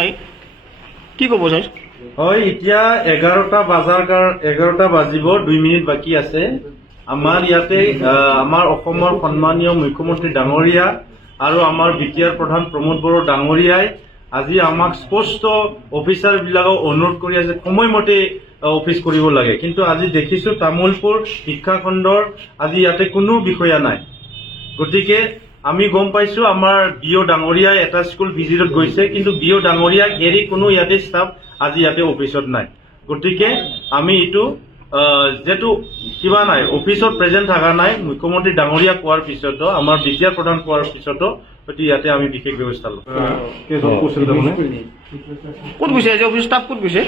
নাই কি ক'ব ছাৰ হয় এতিয়া 11টা বাজিব 2 মিনিট বাকী আছে আমাৰ ইয়াতে আমাৰ অসমৰ সন্মানীয় মুখ্যমন্ত্ৰী ডাঙৰীয়া আৰু আমাৰ বিটিআৰ প্ৰধান প্ৰমোদ বড়ো ডাঙৰীয়াই আজি আমাক স্পষ্ট অফিচাৰ বিলাকক অনুৰোধ কৰি আছে সময়মতে অফিচ কৰিব লাগে কিন্তু আজি দেখিছো তামুলপুৰ শিক্ষাখণ্ডৰ আজি ইয়াতে কোনো বিষয়া নাই গতিকে আমি গম পাইছো আমাৰ বিও ডাঙৰীয়াই এটা স্কুল ভিজিটত গৈছে কিন্তু বিও ডাঙৰীয়াক এৰি কোনো ইয়াতে ষ্টাফ আজি ইয়াতে অফিচত নাই গতিকে আমি এইটো যেটো কিবা নাই অফিচত প্ৰেজেন্ট থাকা নাই মুখ্যমন্ত্ৰী ডাঙৰীয়া কোৱাৰ পিছতো আমাৰ বিটিআৰ প্ৰধান কোৱাৰ পিছতো গতি ইয়াতে আমি বিশেষ ব্যৱস্থা লওঁ ক'ত গৈছে আজি অফিচ ষ্টাফ ক'ত গৈছে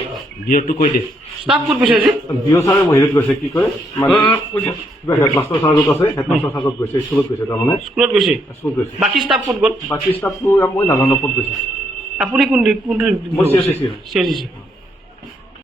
বিওটো কৈ দে ষ্টাফ ক'ত গৈছে আজি বিও ছাৰে বাহিৰত গৈছে কি কয় মানে কিবা হেডমাষ্টাৰ ছাৰত আছে হেডমাষ্টাৰ ছাৰত গৈছে স্কুলত গৈছে তাৰমানে স্কুলত গৈছে স্কুলত গৈছে বাকী ষ্টাফ ক'ত গ'ল বাকী ষ্টাফটো মই নাজানো ক'ত গৈছে আপুনি কোন মই চিএচিচি চিএচিচি